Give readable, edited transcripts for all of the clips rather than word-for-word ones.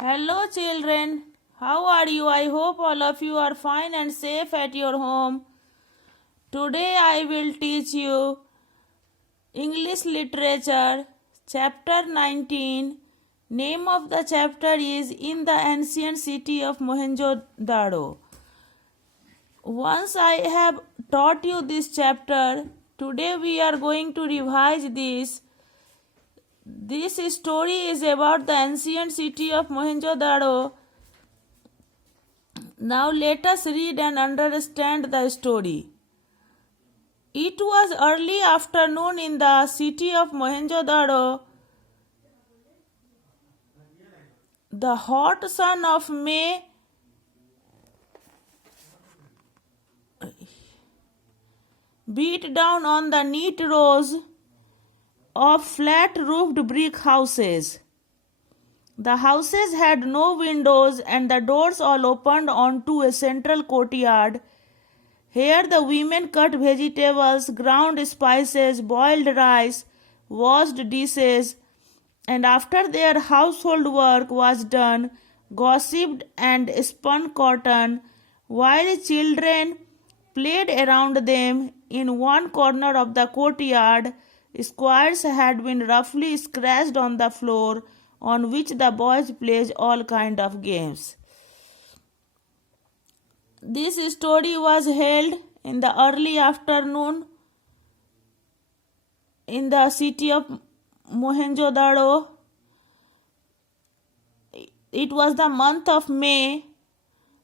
Hello, children. How are you? I hope all of you are fine and safe at your home. Today, I will teach you English Literature, Chapter 19. Name of the chapter is In the Ancient City of Mohenjo-daro. Once I have taught you this chapter, today we are going to revise this. This story is about the ancient city of Mohenjo-daro. Now let us read and understand the story. It was early afternoon in the city of Mohenjo-daro. The hot sun of May beat down on the neat rows of flat-roofed brick houses. The houses had no windows and the doors all opened onto a central courtyard. Here the women cut vegetables, ground spices, boiled rice, washed dishes, and after their household work was done, gossiped and spun cotton, while children played around them. In one corner of the courtyard, squares had been roughly scratched on the floor, on which the boys played all kinds of games. This story was held in the early afternoon in the city of Mohenjo-daro. It was the month of May,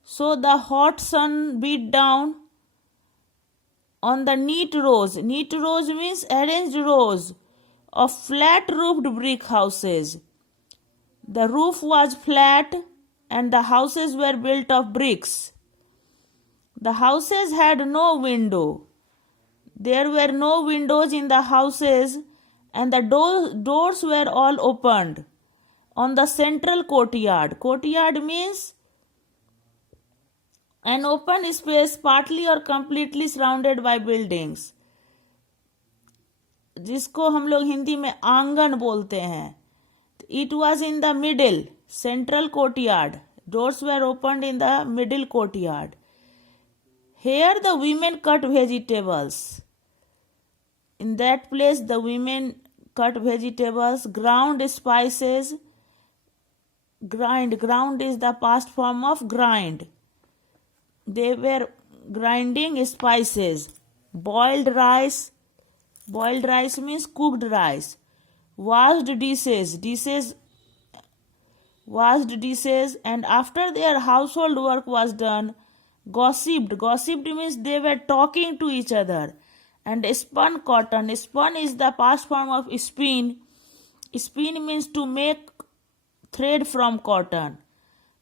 so the hot sun beat down on the neat rows. Neat rows means arranged rows of flat-roofed brick houses. The roof was flat and the houses were built of bricks. The houses had no window. There were no windows in the houses and the doors were all opened on the central courtyard. Courtyard means an open space partly or completely surrounded by buildings, जिसको हम लोग हिंदी में आंगन बोलते हैं. It was in the middle, central courtyard. Doors were opened in the middle courtyard. Here the women cut vegetables. In that place the women cut vegetables, ground spices. Ground is the past form of grind. They were grinding spices. Boiled rice means cooked rice. Washed dishes, and after their household work was done, gossiped means they were talking to each other, and spun cotton. Spun is the past form of spin. Spin means to make thread from cotton.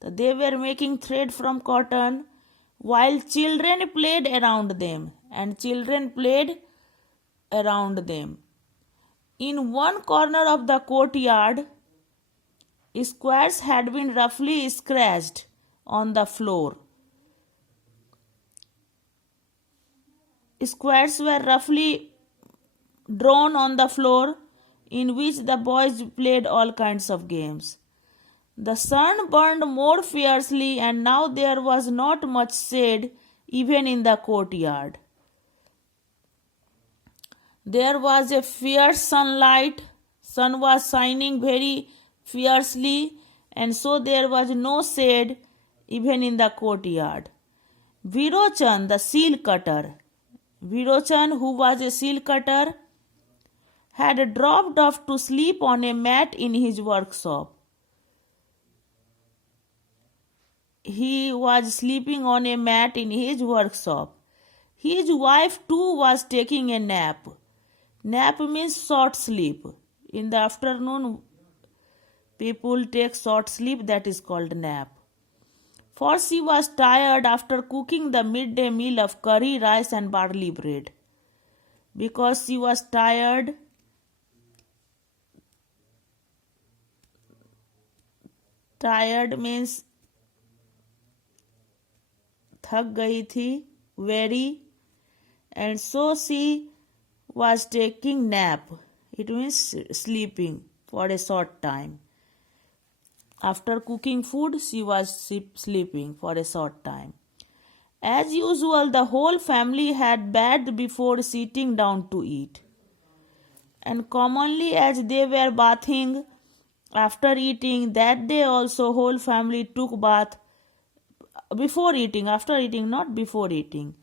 They were making thread from cotton while children played around them. In one corner of the courtyard, squares had been roughly scratched on the floor. Squares were roughly drawn on the floor, in which the boys played all kinds of games. The sun burned more fiercely, and now there was not much shade even in the courtyard. There was a fierce sunlight. Sun was shining very fiercely, and so there was no shade even in the courtyard. Virochan, the seal cutter, Virochan, who was a seal cutter, had dropped off to sleep on a mat in his workshop. He was sleeping on a mat in his workshop. His wife too was taking a nap. Nap means short sleep. In the afternoon, people take short sleep, that is called nap. For she was tired after cooking the midday meal of curry, rice and barley bread. Because she was tired, means थक गई थी, very, and so she was taking nap. It means sleeping for a short time. After cooking food, she was sleeping for a short time. As usual, the whole family had bathed before sitting down to eat. And commonly, as they were bathing after eating, that day also whole family took bath before eating, after eating, not before eating.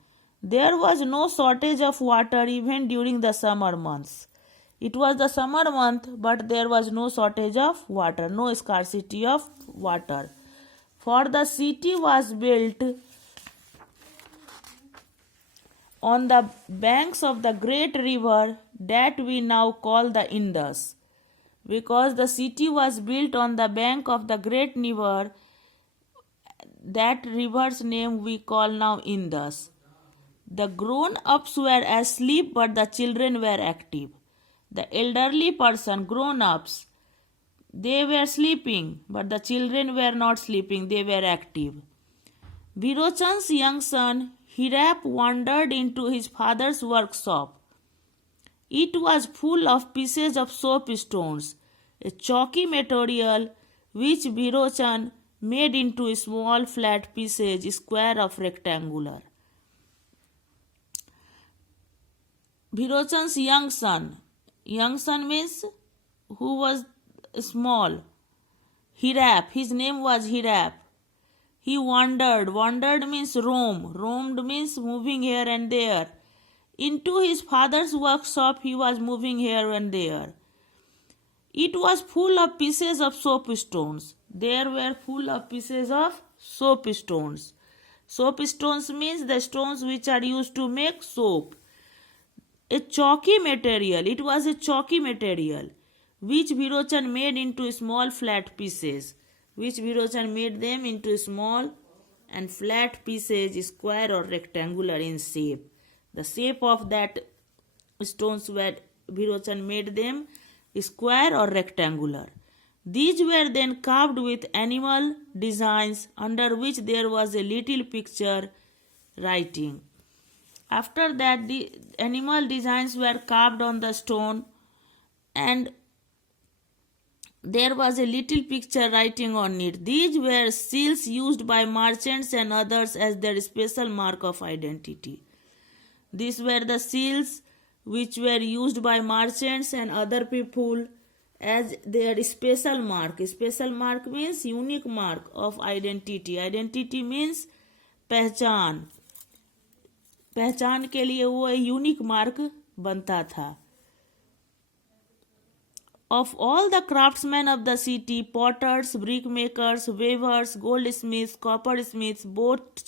There was no shortage of water even during the summer months. It was the summer month, but there was no shortage of water, no scarcity of water. For the city was built on the banks of the great river that we now call the Indus. Because the city was built on the bank of the great river, that river's name we call now Indus. The grown-ups were asleep, but the children were active. The elderly person, grown-ups, they were sleeping, but the children were not sleeping, they were active. Virochan's young son, Hirap, wandered into his father's workshop. It was full of pieces of soap stones, a chalky material which Virochan made into small flat pieces, square or rectangular. Virochan's young son means who was small, Hirap, his name was Hirap. He wandered means roamed means moving here and there. Into his father's workshop he was moving here and there. It was full of pieces of soap stones. There were full of pieces of soap stones. Soap stones means the stones which are used to make soap. A chalky material, it was a chalky material which Virochan made into small flat pieces. Made them into small and flat pieces, square or rectangular in shape. The shape of that stones were Virochan made them square or rectangular. These were then carved with animal designs under which there was a little picture writing. After that, the animal designs were carved on the stone and there was a little picture writing on it. These were seals used by merchants and others as their special mark of identity. These were the seals which were used by merchants and other people as their special mark. Special mark means unique mark of identity. Identity means पहचान. पहचान के लिए वो unique mark बनता था. Of all the craftsmen of the city, potters, brickmakers, weavers, goldsmiths, coppersmiths, boat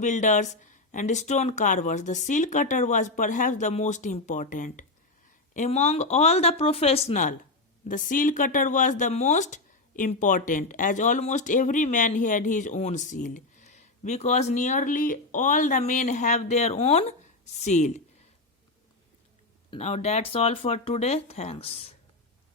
builders, and stone carvers, the seal cutter was perhaps the most important. Among all the professional, the seal cutter was the most important, as almost every man had his own seal, because nearly all the men have their own seal. Now that's all for today. Thanks.